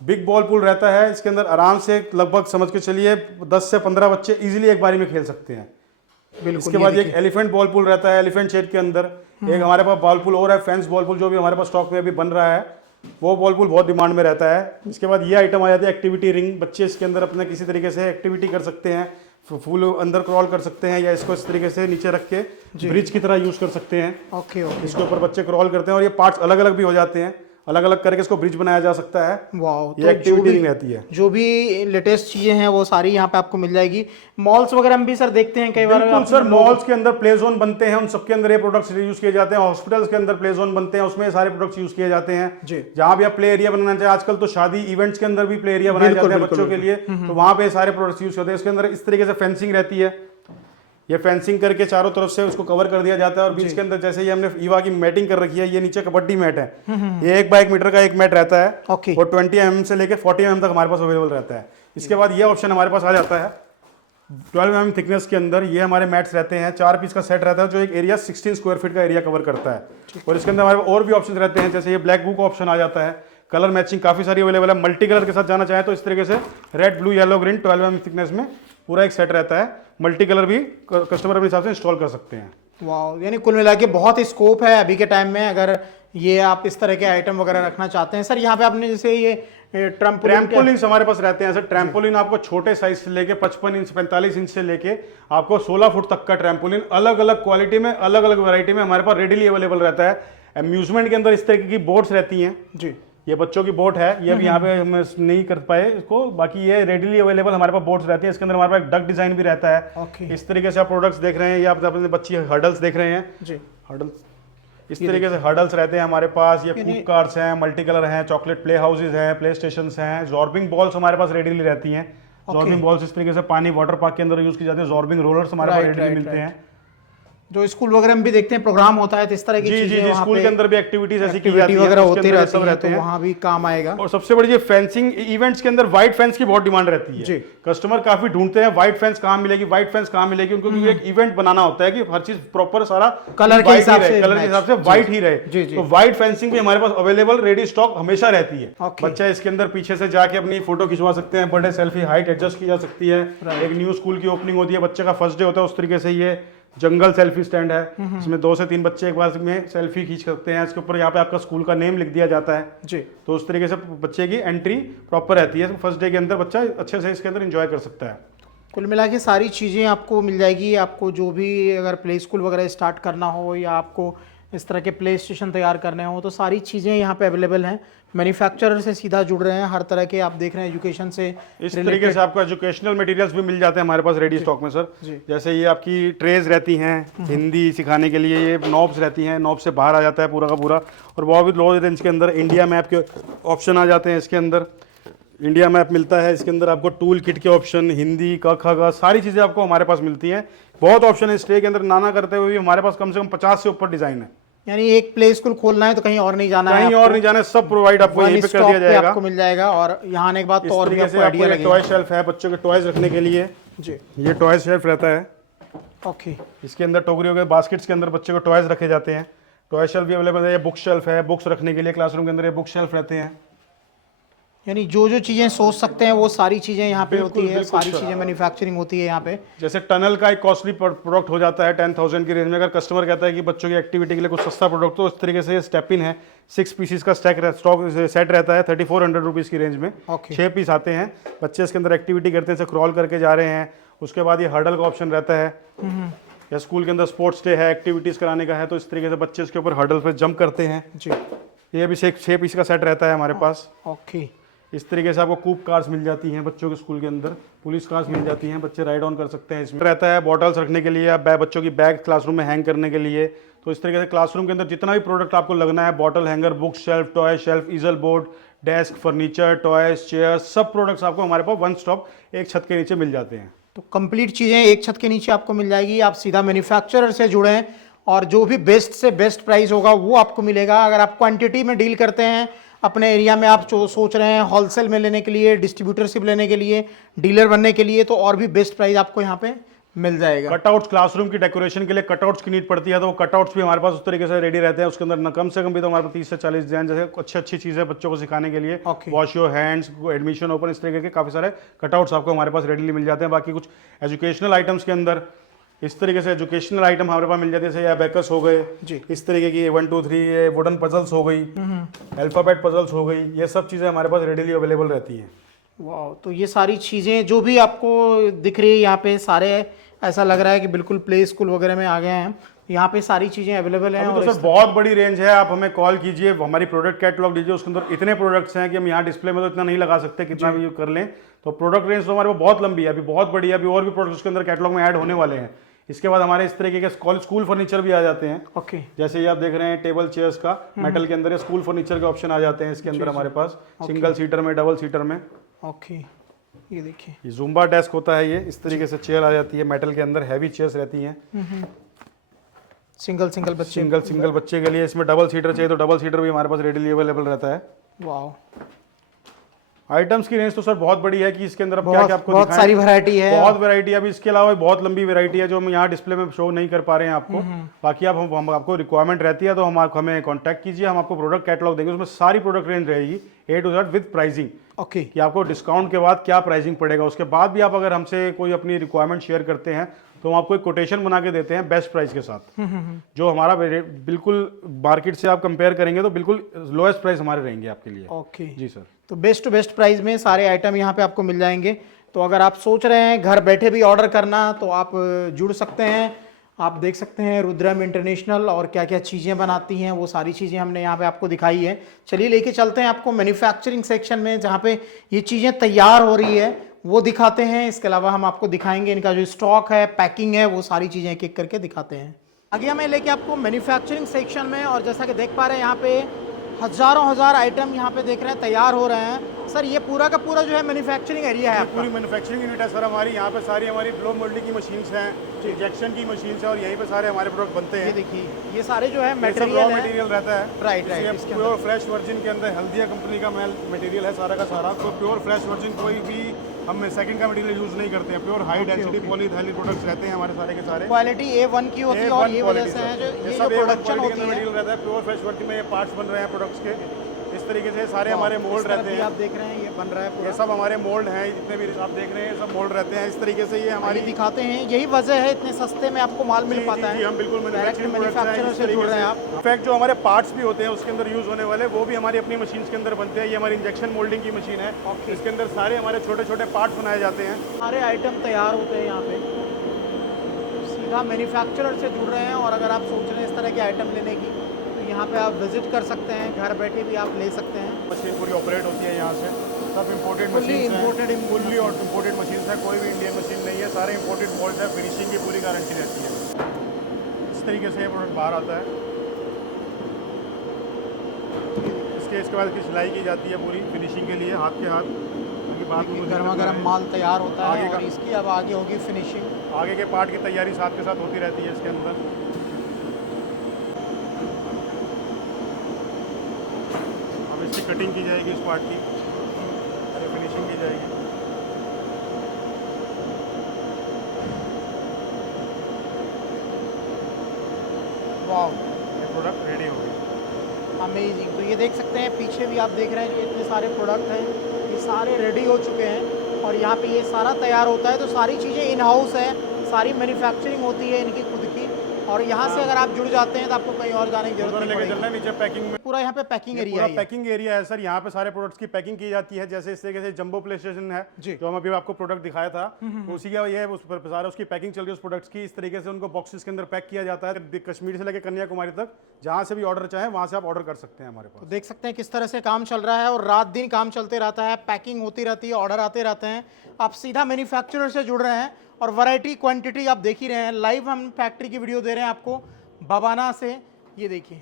बिग बॉल पूल रहता है, इसके अंदर आराम से लगभग समझ के चलिए 10 से 15 बच्चे इजीली एक बारी में खेल सकते हैं। इसके बाद एक एलिफेंट बॉल पूल रहता है, एलिफेंट शेप के अंदर। एक हमारे पास बॉल पूल और है, फेंस बॉल पूल, जो भी हमारे पास स्टॉक में अभी बन रहा है, वो बॉल पूल बहुत डिमांड में रहता है। इसके बाद ये आइटम आ जाती है एक्टिविटी रिंग। बच्चे इसके अंदर अपना किसी तरीके से एक्टिविटी कर सकते हैं, फूल अंदर क्रॉल कर सकते हैं, या इसको इस तरीके से नीचे रख के ब्रिज की तरह यूज कर सकते हैं। ओके, इसके ऊपर बच्चे क्रॉल करते हैं और ये पार्ट्स अलग अलग भी हो जाते हैं, अलग अलग करके इसको ब्रिज बनाया जा सकता है। वाह, ये एक्टिविटी रिंग रहती है। जो भी लेटेस्ट चीजें हैं वो सारी यहाँ पे आपको मिल जाएगी। मॉल्स वगैरह में भी सर देखते हैं कई बार। सर मॉल्स के अंदर प्ले जोन बनते हैं, उन सबके अंदर ये प्रोडक्ट्स यूज किए जाते हैं। हॉस्पिटल्स के अंदर प्ले जोन बनते हैं, उसमें सारे प्रोडक्ट्स यूज किए जाते हैं। जहां भी आप प्ले एरिया बनाना चाहिए, आजकल तो शादी इवेंट्स के अंदर भी प्ले एरिया बनाए जाते हैं बच्चों के लिए, तो वहां पे सारे प्रोडक्ट्स यूज होते हैं। इसके अंदर इस तरीके से फेंसिंग रहती है, ये फेंसिंग करके चारों तरफ से उसको कवर कर दिया जाता है। और बीच के अंदर जैसे ये हमने ईवा की मैटिंग कर रखी है, ये नीचे कबड्डी मैट है। ये 1 बाय 1 मीटर का एक मैट रहता है और 20 mm से लेकर 40 mm तक हमारे पास अवेलेबल रहता है। इसके बाद ये ऑप्शन हमारे पास आ जाता है 12 mm थिकनेस के अंदर। ये हमारे मैट्स रहते हैं, 4 पीस का सेट रहता है जो एक एरिया 16 स्क्वायर फीट का एरिया कवर करता है। और इसके अंदर हमारे पास और भी ऑप्शन रहते हैं, जैसे ये ब्लैक बुक ऑप्शन आ जाता है, कलर मैचिंग काफ़ी सारी अवेलेबल है। मल्टी कलर के साथ जाना चाहे तो इस तरीके से red blue yellow green 12 mm thickness में पूरा एक सेट रहता है। मल्टी कलर भी कस्टमर अपने हिसाब से इंस्टॉल कर सकते हैं। वाह, यानी कुल मिला के बहुत ही स्कोप है अभी के टाइम में, अगर ये आप इस तरह के आइटम वगैरह रखना चाहते हैं। सर यहाँ पे आपने जैसे ये ट्रैम्पोलिन हमारे पास रहते हैं। सर ट्रैम्पोलिन आपको छोटे साइज से लेके 55 इंच 45 इंच से लेके आपको 16 फुट तक का ट्रैम्पोलिन अलग अलग क्वालिटी में अलग अलग वैरायटी में हमारे पास रेडीली अवेलेबल रहता है। अम्यूजमेंट के अंदर इस तरीके की बोट्स रहती हैं जी, ये बच्चों की बोट है, ये अभी यहाँ पे हम नहीं कर पाए इसको, बाकी ये रेडीली अवेलेबल हमारे पास बोट्स रहती है। इसके अंदर हमारे पास डक डिजाइन भी रहता है। ओके। इस तरीके से आप प्रोडक्ट्स देख रहे हैं, ये आप अपने बच्ची हर्डल्स देख रहे हैं जी, हर्डल्स, इस तरीके से हर्डल्स रहते हैं हमारे पास। ये कूक कार्स हैं, मल्टी कलर हैं, चॉकलेट प्ले हाउसेज हैं, प्ले स्टेशन हैं, जॉर्बिंग बॉल्स हमारे पास रेडीली रहती हैं। जॉर्बिंग बॉल्स इस तरीके से पानी वाटर पार्क के अंदर यूज की जाती है। जॉर्बिंग रोलर्स हमारे पास रेडीली मिलते हैं, जो स्कूल वगैरह में भी देखते हैं प्रोग्राम होता है तो इस तरह की जी जी जी, स्कूल के अंदर भी एक्टिविटीज ऐसी की जाती एक्टिविटी है वगैरह तो उसके होती अंदर ये रहती सब है, रहते तो हैं। वहाँ भी काम आएगा। और सबसे बड़ी ये फेंसिंग इवेंट्स के अंदर व्हाइट फेंस की बहुत डिमांड रहती है जी। कस्टमर काफी ढूंढते हैं व्हाइट फेंस कहाँ मिलेगी, व्हाइट फेंस कहाँ मिलेगी, उनको क्योंकि एक इवेंट बनाना होता है कि हर चीज प्रॉपर सारा कलर के white ही हिसाब रहे, से कलर के हिसाब से व्हाइट ही जी, रहे। जी। तो व्हाइट फेंसिंग भी हमारे पास अवेलेबल रेडी स्टॉक हमेशा रहती है। ओके। बच्चा इसके अंदर पीछे से जाके अपनी फोटो खिंचवा सकते हैं, बर्थडे सेल्फी हाइट एडजस्ट की जा सकती है। एक न्यू स्कूल की ओपनिंग होती है, बच्चे का फर्स्ट डे होता है, उस तरीके से ये जंगल सेल्फी स्टैंड है, इसमें 2 से 3 बच्चे एक बार में सेल्फी खींच सकते हैं। इसके ऊपर यहाँ पे आपका स्कूल का नेम लिख दिया जाता है जी, तो उस तरीके से बच्चे की एंट्री प्रॉपर रहती है। फर्स्ट डे के अंदर बच्चा अच्छे से इसके अंदर एंजॉय कर सकता है। कुल मिला के सारी चीज़ें आपको मिल जाएगी। आपको जो भी अगर प्ले स्कूल वगैरह स्टार्ट करना हो या आपको इस तरह के प्ले स्टेशन तैयार करने हो तो सारी चीज़ें यहाँ पे अवेलेबल हैं। मैन्युफैक्चरर से सीधा जुड़ रहे हैं, हर तरह के आप देख रहे हैं एजुकेशन से इस तरीके से आपको एजुकेशनल मटेरियल्स भी मिल जाते हैं हमारे पास रेडी स्टॉक में सर। जैसे ये आपकी ट्रेज रहती हैं हिंदी सिखाने के लिए, ये नॉब्स रहती हैं, नॉब से बाहर आ जाता है पूरा का पूरा। और बहुत भी लो रेंज के अंदर इंडिया मैप के ऑप्शन आ जाते हैं। इसके अंदर इंडिया मैप मिलता है, इसके अंदर आपको टूल किट के ऑप्शन, हिंदी क ख ग सारी चीज़ें आपको हमारे पास मिलती हैं। बहुत ऑप्शन है इस ट्रे के अंदर, नाना करते हुए भी हमारे पास कम से कम 50 से ऊपर डिज़ाइन है। यानी एक प्ले स्कूल खोलना है तो कहीं और नहीं जाना है, कहीं और नहीं जाना है, सब प्रोवाइड आपको यहीं पे कर दिया जाएगा, आपको मिल जाएगा। और यहाँ आने के बाद तो और भी आपको आपको आइडिया एक टॉय लगेगा शेल्फ है बच्चों के टॉयज रखने के लिए। जी, ये टॉय शेल्फ रहता है, ओके। इसके अंदर टोकरियों के बास्केट्स के अंदर बच्चे को टॉयज रखे जाते हैं। टॉय शेल्फ भी अवेलेबल है। ये बुक शेल्फ है, बुक्स रखने के लिए क्लासरूम के अंदर ये बुक शेल्फ रहते हैं। यानी जो जो चीज़ें सोच सकते हैं वो सारी चीज़ें यहाँ पे होती है, बिल्कुल सारी चीज़ें मैन्युफैक्चरिंग होती है यहाँ पे। जैसे टनल का एक कॉस्टली प्रोडक्ट हो जाता है 10,000 की रेंज में। अगर कस्टमर कहता है कि बच्चों की एक्टिविटी के लिए कुछ सस्ता प्रोडक्ट, तो इस तरीके से स्टेप इन है, 6 पीसीस का स्टॉक सेट रहता है 3400 रुपीज़ की रेंज में। ओके। 6 पीस आते हैं, बच्चे इसके अंदर एक्टिविटी करते हैं, क्रॉल करके जा रहे हैं। उसके बाद ये हर्डल का ऑप्शन रहता है, या स्कूल के अंदर स्पोर्ट्स डे है, एक्टिविटीज़ कराने का है, तो इस तरीके से बच्चे इसके ऊपर हर्डल पर जंप करते हैं जी। ये भी 6 पीस का सेट रहता है हमारे पास। ओके। इस तरीके से आपको कूप कार्स मिल जाती हैं बच्चों के स्कूल के अंदर, पुलिस कार्स मिल जाती हैं, बच्चे राइड ऑन कर सकते हैं। इसमें रहता है बॉटल्स रखने के लिए, बच्चों की बैग क्लासरूम में हैंग करने के लिए। तो इस तरीके से क्लासरूम के अंदर जितना भी प्रोडक्ट आपको लगना है, bottle hanger, book shelf, toy shelf, easel board, desk, furniture, toys, chair, सब प्रोडक्ट्स आपको हमारे पास वन स्टॉप एक छत के नीचे मिल जाते हैं। तो कंप्लीट चीज़ें एक छत के नीचे आपको मिल जाएगी। आप सीधा मैन्युफैक्चरर से जुड़े हैं और जो भी बेस्ट से बेस्ट प्राइस होगा वो आपको मिलेगा। अगर आप क्वांटिटी में डील करते हैं, अपने एरिया में आप जो सोच रहे हैं होलसेल में लेने के लिए, डिस्ट्रीब्यूटरशिप लेने के लिए, डीलर बनने के लिए, तो और भी बेस्ट प्राइस आपको यहाँ पे मिल जाएगा। कटआउट्स क्लासरूम की डेकोरेशन के लिए कटआउट्स की नीड पड़ती है, तो वो कटआउट्स भी हमारे पास उस तरीके से रेडी रहते हैं। उसके अंदर न कम से कम भी तो हमारे पास 30 से 40 डिजाइन, जैसे अच्छी चीज़ें बच्चों को सिखाने के लिए, wash your hands, admission open, इस तरीके के काफ़ी सारे कटआउट्स आपको हमारे पास रेडीली मिल जाते हैं। बाकी कुछ एजुकेशनल आइटम्स के अंदर इस तरीके से एजुकेशनल आइटम हमारे पास मिल जाते हैं, जैसे एबेकस हो गए जी, इस तरीके की 1 2 3 ये वुडन पजल्स हो गई, अल्फाबेट पजल्स हो गई, ये सब चीज़ें हमारे पास रेडीली अवेलेबल रहती हैं। वाह, तो ये सारी चीज़ें जो भी आपको दिख रही है यहाँ पे, सारे ऐसा लग रहा है कि बिल्कुल प्ले स्कूल वगैरह में आ गए हैं। यहाँ पे सारी चीज़ें अवेलेबल हैं। तो सर बहुत बड़ी रेंज है, आप हमें कॉल कीजिए, हमारी प्रोडक्ट कैटलॉग दीजिए, उसके अंदर इतने प्रोडक्ट्स हैं कि हम यहाँ डिस्प्ले में तो इतना नहीं लगा सकते, कितना भी कर लें। तो प्रोडक्ट रेंज तो हमारे पास बहुत लंबी है, अभी बहुत बड़ी है, अभी और भी प्रोडक्ट्स के अंदर कैटलॉग में ऐड होने वाले हैं। इसके बाद हमारे इस तरीके के स्कूल फर्नीचर भी आ जाते हैं। ओके। जैसे ये आप देख रहे हैं टेबल चेयर्स का मेटल के अंदर, ये स्कूल फर्नीचर के ऑप्शन आ जाते हैं इसके अंदर हमारे पास, सिंगल सीटर में, डबल सीटर में। ओके, ये देखिए, ये जुम्बा डेस्क होता है, ये इस तरीके से चेयर आ जाती है मेटल के अंदर, हैवी चेयर्स रहती हैं। सिंगल बच्चे के लिए। इसमें डबल सीटर चाहिए तो डबल सीटर भी हमारे पास रेडीली अवेलेबल रहता है। वाह, आइटम्स की रेंज तो सर बहुत बड़ी है कि इसके अंदर अब क्या क्या आपको बहुत दिखाएं। सारी वैरायटी है। बहुत वैरायटी है। अभी इसके अलावा बहुत लंबी वैरायटी है जो हम यहाँ डिस्प्ले में शो नहीं कर पा रहे हैं आपको। बाकी आप हम आपको रिक्वायरमेंट रहती है तो हमें कांटेक्ट कीजिए, हम आपको प्रोडक्ट कैटलॉग देंगे, उसमें सारी प्रोडक्ट रेंज रहेगी A to Z with pricing. Okay, कि आपको डिस्काउंट के बाद क्या प्राइसिंग पड़ेगा। उसके बाद भी आप अगर हमसे कोई अपनी रिक्वायरमेंट शेयर करते हैं तो हम आपको एक कोटेशन बना के देते हैं बेस्ट प्राइस के साथ, जो हमारा बिल्कुल मार्केट से आप कंपेयर करेंगे तो बिल्कुल लोएस्ट प्राइस हमारे रहेंगे आपके लिए। ओके जी सर। तो बेस्ट टू बेस्ट प्राइस में सारे आइटम यहाँ पे आपको मिल जाएंगे। तो अगर आप सोच रहे हैं घर बैठे भी ऑर्डर करना तो आप जुड़ सकते हैं। आप देख सकते हैं रुद्रम इंटरनेशनल और क्या क्या चीज़ें बनाती हैं, वो सारी चीज़ें हमने यहाँ पे आपको दिखाई है। चलिए लेके चलते हैं आपको मैन्युफैक्चरिंग सेक्शन में, जहाँ पे ये चीज़ें तैयार हो रही है वो दिखाते हैं। इसके अलावा हम आपको दिखाएंगे इनका जो स्टॉक है, पैकिंग है, वो सारी चीज़ें एक एक करके दिखाते हैं। आगे हमें लेके आपको मैन्युफैक्चरिंग सेक्शन में, और जैसा कि देख पा रहे हैं यहाँ पे हजार आइटम यहाँ पे देख रहे हैं तैयार हो रहे हैं। सर ये पूरा का पूरा जो है मैन्युफैक्चरिंग एरिया है आपका? पूरी मैन्युफैक्चरिंग यूनिट है सर हमारी। यहाँ पे सारी हमारी ब्लो मोल्डिंग की मशीन्स हैं, इंजेक्शन की मशीन्स है और यहीं पे सारे हमारे प्रोडक्ट बनते हैं। ये देखिए ये सारे जो है मटेरियल मटेरियल रहता है। राइट प्योर फ्रेश वर्जिन के अंदर हल्दिया कंपनी का मटेरियल है सारा का सारा। तो प्योर फ्रेश वर्जिन कोई भी हम सेकंड का मटेरियल यूज नहीं करते हैं। Pure high density polyethylene products रहते हैं हमारे सारे के सारे। क्वालिटी A1 की होती है और ये वजह से है जो ये जो प्रोडक्शन होती है मटेरियल रहता है। प्योर फ्रेश वर्जिन में ये पार्ट्स बन रहे हैं प्रोडक्ट्स के। इस तरीके से सारे हमारे मोल्ड रहते हैं। आप देख रहे हैं ये बन रहा है पूरा। ये सब हमारे मोल्ड हैं, जितने भी आप देख रहे हैं सब मोल्ड रहते हैं। इस तरीके से ये हमारी दिखाते हैं, यही वजह है इतने सस्ते में आपको माल मिल पाता है। हम बिल्कुल मैन्युफैक्चरर से जुड़ रहे हैं आप। इनफैक्ट जो हमारे पार्ट्स भी होते हैं उसके अंदर यूज होने वाले वो भी हमारी अपनी मशीन के अंदर बनते हैं। ये हमारी इंजेक्शन मोल्डिंग की मशीन है, इसके अंदर सारे हमारे छोटे छोटे पार्ट्स बनाए जाते हैं। सारे आइटम तैयार होते हैं यहाँ पे, सीधा मैन्युफैक्चरर से जुड़ रहे हैं। और अगर आप सोच रहे हैं इस तरह के आइटम लेने की तो यहाँ पे आप विजिट कर सकते हैं, घर बैठे भी आप ले सकते हैं। मशीन पूरी ऑपरेट होती है यहाँ से। सब इम्पोर्टेड मशीन है, फुल्ली और इम्पोर्टेड मशीन है, कोई भी इंडियन मशीन नहीं है। सारे इम्पोर्टेड मोल्ड है, फिनिशिंग की पूरी गारंटी रहती है। इस तरीके से ये प्रोडक्ट बाहर आता है। इसके बाद इसकी सिलाई की जाती है पूरी फिनिशिंग के लिए, हाथ के हाथ। बाद में गर्मा गर्म माल तैयार होता है और इसकी अब आगे होगी फिनिशिंग। आगे के पार्ट की तैयारी साथ के साथ होती रहती है इसके अंदर। अब इसकी कटिंग की जाएगी इस पार्ट की, फिनिशिंग की जाएगी। वाह, ये प्रोडक्ट रेडी हो गई। अमेजिंग। तो ये देख सकते हैं पीछे भी आप देख रहे हैं जो इतने सारे प्रोडक्ट हैं, ये सारे रेडी हो चुके हैं और यहाँ पे ये सारा तैयार होता है। तो सारी चीज़ें इन हाउस है, सारी मैन्युफैक्चरिंग होती है इनकी खुद की। और यहाँ से अगर आप जुड़ जाते हैं तो आपको कहीं और जाने की जरूरत नहीं पड़ेगी। नीचे पैकिंग में पूरा यहाँ पे पैकिंग एरिया है। पैकिंग एरिया है सर, यहाँ पे सारे प्रोडक्ट्स की पैकिंग की जाती है। जैसे इस तरीके से जंबो प्ले स्टेशन है जो हम अभी आपको प्रोडक्ट दिखाया था, उसी का ये उस पर सारा उसकी पैकिंग चल रही है उस प्रोडक्ट्स की। इस तरीके से उनको बॉक्सेस के अंदर पैक किया जाता है। कश्मीर से लेकर कन्याकुमारी तक जहाँ से भी ऑर्डर चाहे वहाँ से आप ऑर्डर कर सकते हैं हमारे पास। तो देख सकते हैं किस तरह से काम चल रहा है और रात दिन काम चलते रहता है, पैकिंग होती रहती है, ऑर्डर आते रहते हैं। आप सीधा मैन्युफैक्चरर से जुड़ रहे हैं और वैरायटी क्वांटिटी आप देख ही रहे हैं। लाइव हम फैक्ट्री की वीडियो दे रहे हैं आपको बबाना से। ये देखिए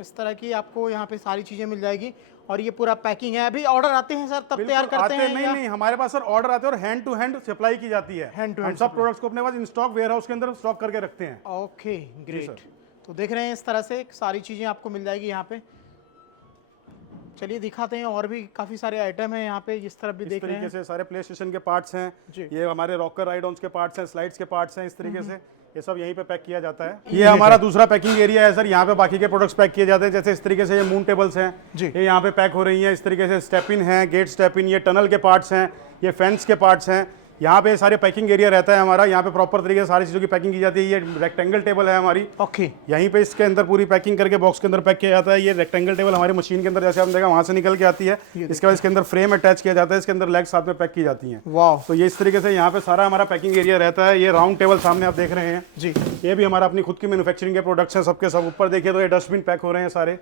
इस तरह की आपको यहाँ पे सारी चीज़ें मिल जाएगी और ये पूरा पैकिंग है। अभी ऑर्डर आते हैं सर तब तैयार करते हैं? नहीं, हमारे पास सर ऑर्डर आते हैं और हैंड टू हैंड सप्लाई की जाती है। हैंड टू हैंड सब प्रोडक्ट्स को अपने पास इन स्टॉक वेयर हाउस के अंदर स्टॉक करके रखते हैं। Okay great. तो देख रहे हैं इस तरह से सारी चीज़ें आपको मिल जाएगी यहाँ पे। चलिए दिखाते हैं, और भी काफ़ी सारे आइटम हैं यहाँ पे। जिस तरह भी देख रहे हैं से सारे प्ले स्टेशन के पार्ट्स हैं, ये हमारे रॉकर राइड ऑन्स के पार्ट्स हैं, स्लाइड्स के पार्ट्स हैं। इस तरीके से ये सब यहीं पे पैक किया जाता है। ये हमारा दूसरा पैकिंग एरिया है सर, यहाँ पे बाकी के प्रोडक्ट्स पैक किए जाते हैं। जैसे इस तरीके से ये मून टेबल्स हैं, ये यहाँ पे पैक हो रही हैं। इस तरीके से स्टेपिन है, गेट स्टेपिन, ये टनल के पार्ट्स हैं, ये फेंस के पार्ट्स हैं। यहाँ पे सारे पैकिंग एरिया रहता है हमारा। यहाँ पे प्रॉपर तरीके से सारी चीज़ों की पैकिंग की जाती है। ये रेक्टेंगल टेबल है हमारी। ओके, यहीं पे इसके अंदर पूरी पैकिंग करके बॉक्स के अंदर पैक किया जाता है। ये रेक्टेंगल टेबल हमारी मशीन के अंदर जैसे आपने देखा वहाँ से निकल के आती है। इसके बाद इसके अंदर फ्रेम अटैच किया जाता है, इसके अंदर लेग साथ में पैक की जाती हैं। वाह। तो ये इस तरीके से यहाँ पे सारा हमारा पैकिंग एरिया रहता है। ये राउंड टेबल सामने आप देख रहे हैं जी, ये भी हमारा अपनी खुद की मैन्युफैक्चरिंग के प्रोडक्ट्स हैं। सबके सब ऊपर देखिए तो ये डस्टबिन पैक हो रहे हैं सारे।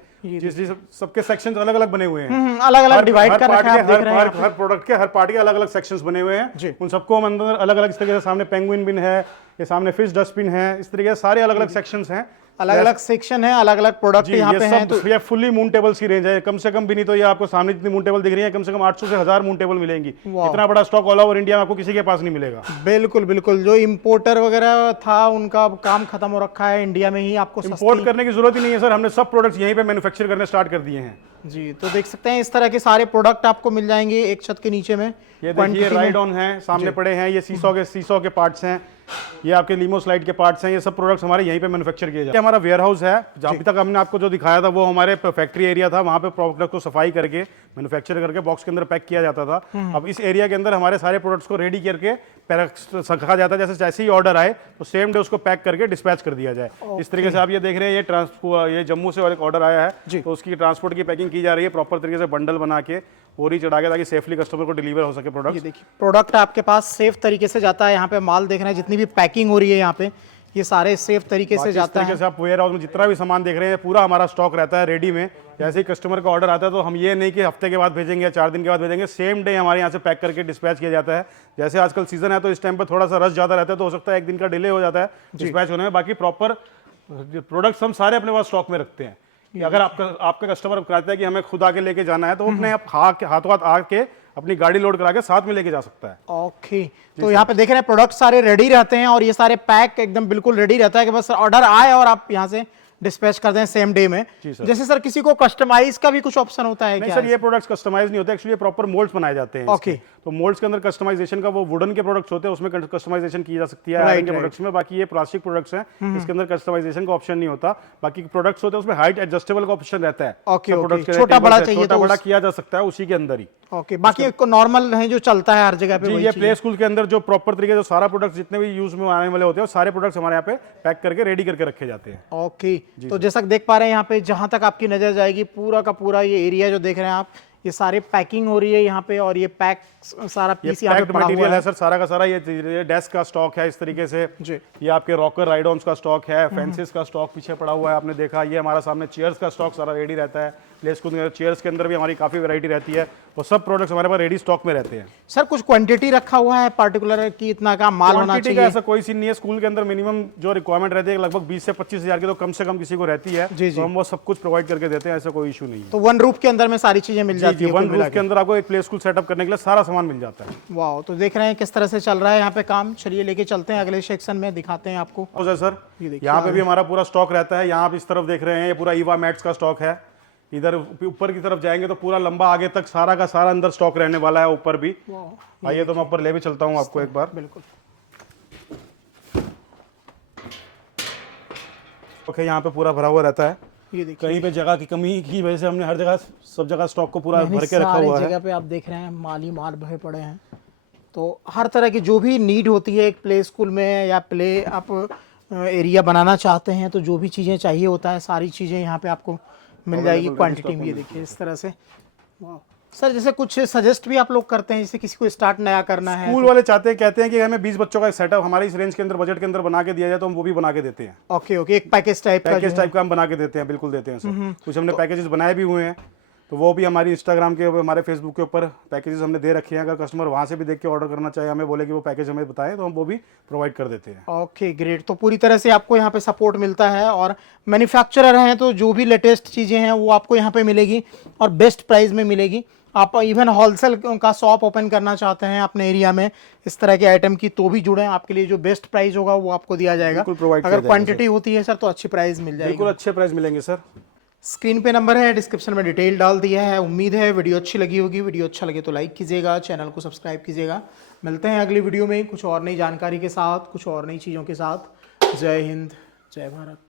सबके सेक्शंस अलग अलग बने हुए हैं, अलग अलग डिवाइड कर रखा है। हर प्रोडक्ट के हर पार्ट के अलग अलग सेक्शंस बने हुए हैं। उन सबको हम अंदर अलग अलग इस तरीके से, सामने पेंगुइन बिन है, ये सामने फिश डस्टबिन है, इस तरीके से सारे अलग अलग सेक्शंस हैं। अलग अलग सेक्शन है, अलग अलग प्रोडक्ट जी, यहाँ ये पे हैं। तो सब ये फुल्ली मून टेबल्स की रेंज है, कम से कम भी नहीं तो ये आपको सामने जितनी मून टेबल दिख रही है कम से कम 800 से 1000 मून टेबल मिलेंगी। इतना बड़ा स्टॉक ऑल ओवर इंडिया में आपको किसी के पास नहीं मिलेगा। बिल्कुल बिल्कुल, जो इम्पोर्टर वगैरह था उनका अब काम खत्म हो रखा है, इंडिया में ही आपको इंपोर्ट करने की जरूरत ही नहीं है सर, हमने सब प्रोडक्ट्स यहीं पे मैन्युफैक्चर करने स्टार्ट कर दिए हैं। जी, तो देख सकते हैं इस तरह के सारे प्रोडक्ट आपको मिल जाएंगे एक छत के नीचे में। ये देखिए राइड ऑन है, सामने पड़े हैं, ये सीसॉ के पार्ट्स हैं, ये आपके लीमो स्लाइड के पार्ट्स हैं, ये सब प्रोडक्ट्स हमारे यहीं पे मैन्युफैक्चर किए जाते हैं। हमारा वेयर हाउस है, जहाँ अभी तक हमने आपको जो दिखाया था वो हमारे फैक्ट्री एरिया था, वहाँ पे प्रोडक्ट को सफाई करके मैन्युफैक्चर करके बॉक्स के अंदर पैक किया जाता था। अब इस एरिया के अंदर हमारे सारे प्रोडक्ट्स को रेडी करके रखा जाता है, जैसे ही ऑर्डर आए तो सेम डे उसको पैक करके डिस्पैच कर दिया जाए। इस तरीके से आप ये देख रहे हैं, ये जम्मू से एक ऑर्डर आया है तो उसकी ट्रांसपोर्ट की पैकिंग की जा रही है प्रॉपर तरीके से, बंडल बना के बोरी चढ़ा के, ताकि सेफली कस्टमर को डिलीवर हो सके प्रोडक्ट। ये देखिए प्रोडक्ट आपके पास सेफ तरीके से जाता है। यहाँ पे माल देख रहे हैं, जितनी भी पैकिंग हो रही है यहाँ पे ये सारे सेफ तरीके से जाता है। से आप वेयर हाउस में जितना भी सामान देख रहे हैं पूरा हमारा स्टॉक रहता है रेडी में। जैसे ही कस्टमर का ऑर्डर आता है तो हम ये नहीं कि हफ्ते के बाद भेजेंगे या 4 दिन के बाद भेजेंगे, सेम डे हमारे यहाँ से पैक करके डिस्पैच किया जाता है। जैसे आजकल सीजन है तो इस टाइम पर थोड़ा सा रश ज़्यादा रहता है, तो हो सकता है एक दिन का डिले हो जाता है डिस्पैच होने में। बाकी प्रॉपर प्रोडक्ट्स हम सारे अपने पास स्टॉक में रखते हैं। अगर आपका कस्टमर कहता है कि हमें खुद आके लेके जाना है तो अपने आप हाथों हाथ आके अपनी गाड़ी लोड करा के साथ में लेके जा सकता है। ओके, तो यहाँ पे देख रहे हैं प्रोडक्ट सारे रेडी रहते हैं और ये सारे पैक एकदम बिल्कुल रेडी रहता है कि बस ऑर्डर आए और आप यहाँ से डिस्पैच कर दें सेम डे में। जैसे सर किसी को कस्टमाइज का भी कुछ ऑप्शन होता है नहीं क्या? सर, ये प्रोडक्ट्स कस्टमाइज नहीं होते, एक्चुअली प्रॉपर मोल्ड्स बनाए जाते हैं। ओके, तो मोल्ड्स के अंदर कस्टमाइजेशन का, वो वुडन के प्रोडक्ट्स होते हैं उसमें कस्टमाइजेशन की जा सकती है आयरन के प्रोडक्ट्स में। बाकी ये प्लास्टिक प्रोडक्ट्स हैं, इसके अंदर कस्टमाइजेशन का ऑप्शन नहीं होता। बाकी प्रोडक्ट्स होते हैं उसमें हाइट एडजस्टेबल का ऑप्शन रहता है। ओके, छोटा बड़ा चाहिए तो बड़ा किया जा सकता है उसी के अंदर ही। ओके, बाकी नॉर्मल है जो चलता है हर जगह पे। ये प्ले स्कूल के अंदर जो प्रॉपर तरीके से सारा प्रोडक्ट्स जितने भी यूज में आने वाले होते हैं सारे प्रोडक्ट्स हमारे यहाँ पे पैक करके रेडी करके रखे जाते हैं। ओके, तो जैसा देख पा रहे हैं यहाँ पे जहां तक आपकी नजर जाएगी पूरा का पूरा ये एरिया जो देख रहे हैं आप, ये सारे पैकिंग हो रही है यहाँ पे और ये पैक सारा पीस यहाँ पे पड़ा हुआ है सर, सारा का सारा। ये डेस्क का स्टॉक है इस तरीके से जी। ये आपके रॉकर राइड ऑन्स का स्टॉक है, फेंसेस का स्टॉक पीछे पड़ा हुआ है, आपने देखा। ये हमारा सामने चेयर्स का स्टॉक सारा रेडी रहता है। प्ले स्कूल चेयर्स के अंदर भी हमारी काफी वैरायटी रहती है, वो सब प्रोडक्ट्स हमारे पास रेडी स्टॉक में रहते हैं। सर कुछ क्वांटिटी रखा हुआ है पर्टिकुलर कि इतना का माल होना चाहिए? ऐसा कोई सीन नहीं है। स्कूल के अंदर मिनिमम जो रिक्वायरमेंट रहती है लगभग 20 से 25 हजार की तो कम से कम किसी को रहती है, तो हम वो सब कुछ प्रोवाइड करके देते हैं, ऐसा कोई इशू नहीं है। तो वन रूफ के अंदर में सारी चीजें मिल जाती है? वन रूफ के अंदर आपको एक प्ले स्कूल सेटअप करने के लिए सारा सामान मिल जाता है। वाह, तो देख रहे हैं किस तरह से चल रहा है यहाँ पे काम। चलिए लेके चलते हैं अगले सेक्शन में, दिखाते हैं आपको। सर यहाँ पे भी हमारा पूरा स्टॉक रहता है। यहाँ आप इस तरफ देख रहे हैं, ये पूरा ईवा मैट्स का स्टॉक है। इधर ऊपर की तरफ जाएंगे तो पूरा लंबा आगे तक सारा का सारा अंदर स्टॉक रहने वाला है, ऊपर भी। आइए तो मैं ऊपर ले भी चलता हूँ आपको एक बार। बिल्कुल। ओके, यहाँ पे पूरा भरा हुआ रहता है। ये देखिए, कहीं पे जगह की कमी की वजह से हमने हर जगह सब जगह स्टॉक को पूरा भर के रखा हुआ है। जगह पे आप देख रहे हैं माल ही माल भरे पड़े हैं। तो हर तरह की जो भी नीड होती है एक प्ले स्कूल में या प्ले आप एरिया बनाना चाहते हैं तो जो भी चीज़ें चाहिए होता है सारी चीज़ें यहाँ पे आपको मिल जाएगी क्वांटिटी में। ये देखिए इस तरह से। वाह सर, जैसे कुछ सजेस्ट भी आप लोग करते हैं, जैसे किसी को स्टार्ट नया करना है, स्कूल वाले कहते हैं कि हमें 20 बच्चों का एक सेटअप हमारे इस रेंज के अंदर बजट के अंदर बना के दिया जाए, तो हम वो भी बना के देते हैं। ओके ओके, एक पैकेज टाइप का हम बना के देते हैं, बिल्कुल देते हैं सर। कुछ हमने पैकेजेस बनाए भी हुए हैं, तो वो भी हमारी इंस्टाग्राम के हमारे फेसबुक के ऊपर पैकेजेस हमने दे रखे हैं। अगर कस्टमर वहाँ से भी देख के ऑर्डर करना चाहे, हमें बोले कि वो पैकेज हमें बताएं, तो हम वो भी प्रोवाइड कर देते हैं। ओके ग्रेट, तो पूरी तरह से आपको यहाँ पे सपोर्ट मिलता है और मैन्युफैक्चरर हैं तो जो भी लेटेस्ट चीज़ें हैं वो आपको यहाँ पे मिलेगी और बेस्ट प्राइस में मिलेगी। आप इवन होलसेल का शॉप ओपन करना चाहते हैं अपने एरिया में इस तरह के आइटम की, तो भी जुड़े, आपके लिए जो बेस्ट प्राइस होगा वो आपको दिया जाएगा। अगर क्वांटिटी होती है सर तो अच्छी प्राइस मिल जाएगी। बिल्कुल अच्छे प्राइस मिलेंगे सर। स्क्रीन पे नंबर है, डिस्क्रिप्शन में डिटेल डाल दिया है। उम्मीद है वीडियो अच्छी लगी होगी। वीडियो अच्छा लगे तो लाइक कीजिएगा, चैनल को सब्सक्राइब कीजिएगा। मिलते हैं अगली वीडियो में कुछ और नई जानकारी के साथ, कुछ और नई चीज़ों के साथ। जय हिंद, जय भारत।